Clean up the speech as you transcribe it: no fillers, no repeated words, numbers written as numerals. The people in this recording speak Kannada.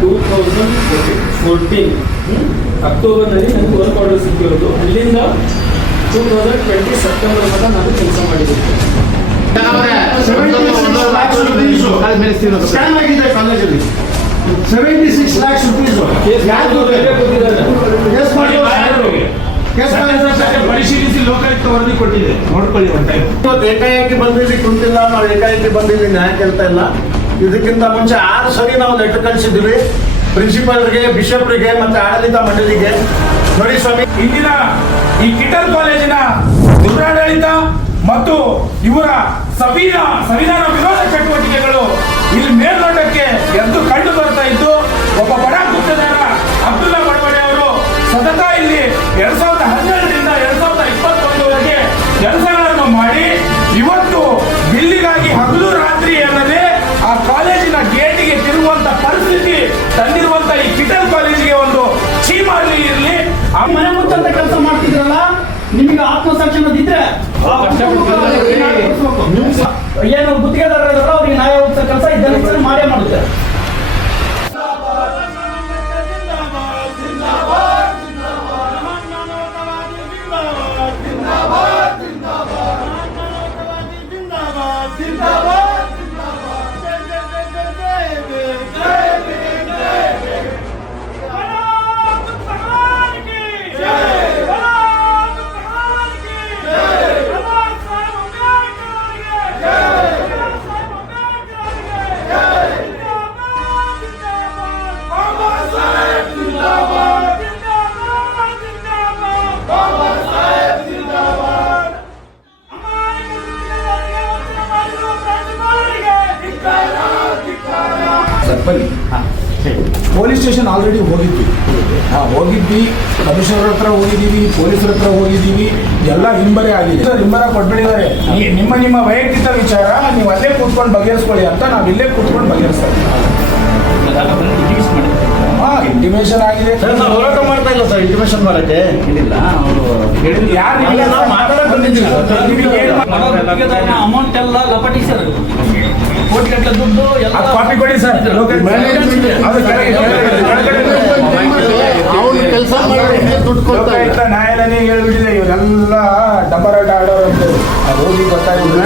2014 ಅಕ್ಟೋಬರ್ನಲ್ಲಿ ನನಗೆ ವರ್ಕ್ ಆರ್ಡರ್ ಸಿಕ್ಕಿರೋದು. ಅಲ್ಲಿಂದ 2020 ಸೆಪ್ಟೆಂಬರ್ ತನಕ ನಾನು ಕೆಲಸ ಮಾಡಿದ್ದೀನಿ. 76 lakhs rupees. ಪರಿಶೀಲಿಸಿ ಲೋಕಾಯುಕ್ತ ವರದಿ ಕೊಟ್ಟಿದೆ, ನೋಡ್ಕೊಳ್ಳಿ ಒಂದು ಟೈಮ್. ಏಕಾಏಕಿ ಬಂದಿಲ್ಲಿ ಕುಂತಿಲ್ಲ, ನಾವು ಏಕಾಏಕಿ ಬಂದಿಲ್ಲಿ ನ್ಯಾಯ ಕೇಳ್ತಾ ಇಲ್ಲ. ಇದಕ್ಕಿಂತ ಮುಂಚೆ 6 ಸರಿ ನಾವು ಲೆಟರ್ ಕಳಿಸಿದ್ವಿ ಪ್ರಿನ್ಸಿಪಾಲ್ರಿಗೆ, ಬಿಷಪ್ರಿಗೆ ಮತ್ತೆ ಆಡಳಿತ ಮಂಡಳಿಗೆ. ನೋಡಿ ಸ್ವಾಮಿ, ಇಂದಿನ ಈ ಕಿಟಲ್ ಕಾಲೇಜಿನ ದುರಾಡಳಿತ ಮತ್ತು ಇವರ ಸಂವಿಧಾನ ವಿರೋಧ ಚಟುವಟಿಕೆಗಳು ಇಲ್ಲಿ ಮೇಲ್ನೋಟಕ್ಕೆ ಎದ್ದು ಕಂಡು ಬರ್ತಾ ಇದ್ದು, ಒಬ್ಬ ಬಡ ಗುತ್ತೇದಾರ ಅಬ್ದುಲ್ಲಾ ಬಡವಡೆ ಅವರು ಸತತ ಇಲ್ಲಿ 2012ರಿಂದ 2021ವರೆಗೆ ಕೆಲಸಗಳನ್ನು ಮಾಡಿ ಇವತ್ತು ಬಿಲ್ಲಿಗಾಗಿ ಹಗಲು ರಾತ್ರಿ ಅನ್ನದೇ ಆ ಕಾಲೇಜಿನ ಗೇಟಿಗೆ ತಿರುಗುವಂತ ಪರಿಸ್ಥಿತಿ ತಂದಿರುವಂತ ಈ ಕಿಟಲ್ ಕಾಲೇಜಿಗೆ ಒಂದು ಛೀಮಾಲಿ ಇರಲಿ. ಆ ಮನೆ ಮುಚ್ಚಂತ ಕೆಲಸ ಮಾಡ್ತಿದ್ರಲ್ಲ, ನಿಮಗೆ ಆತ್ಮಸಾಕ್ಷಿ ಅನ್ನೋದಿದ್ರೆ ಏನು ಗುತ್ತಿಗೆದಾರರು ಅವ್ರಿಗೆ ನ್ಯಾಯ ಒದಗಿಸೋ ಕೆಲಸ ಇದನ್ನ ಮಾಡೇ ಮಾಡುತ್ತೆ. ಪೊಲೀಸ್ ಸ್ಟೇಷನ್ ಆಲ್ರೆಡಿ ಹೋಗಿದ್ವಿ, ಕಮಿಷನರ್ ಹತ್ರ ಹೋಗಿದ್ದೀವಿ, ಪೊಲೀಸರ ಹತ್ರ ಹೋಗಿದ್ದೀವಿ, ಎಲ್ಲ ಹಿಂಬರೆ ಆಗಿದೆ. ಹಿಂಬರ ಕೊಟ್ಬಿಟ್ಟಿದ್ದಾರೆ. ನಿಮ್ಮ ವೈಯಕ್ತಿಕ ವಿಚಾರ ನೀವು ಅಲ್ಲೇ ಕೂತ್ಕೊಂಡು ಬಗೆಹರಿಸ್ಕೊಳ್ಳಿ ಅಂತ ನಾವು ಇಲ್ಲೇ ಕೂತ್ಕೊಂಡು ಬಗೆಹರಿಸ್ತಾ ಇದ್ದೀವಿ. ಇಂಟಿಮೇಷನ್ ಆಗಿದೆ. ಹೋರಾಟ ಮಾಡ್ತಾ ಇಲ್ಲ ಸರ್, ಇಂಟಿಮೇಷನ್ ಮಾಡಕ್ಕೆ ಅಮೌಂಟ್ ಎಲ್ಲ ಲಪಟಿ ಸರ್, ಕೋಟಿಗಟ್ಟಲೆ ದುಡ್ಡು ಎಲ್ಲ ಕಾಪಿ ಕೊಡಿ ಸರ್. ಕೆಲಸ ನ್ಯಾಯಾಲಯ ಹೇಳ್ಬಿಟ್ಟಿದೆ, ಇವರೆಲ್ಲ ಡಂಬರಾಟ ಆಡೋರು ಅಂತ ಹೋಗಿ ಗೊತ್ತಾಗಿದೆ.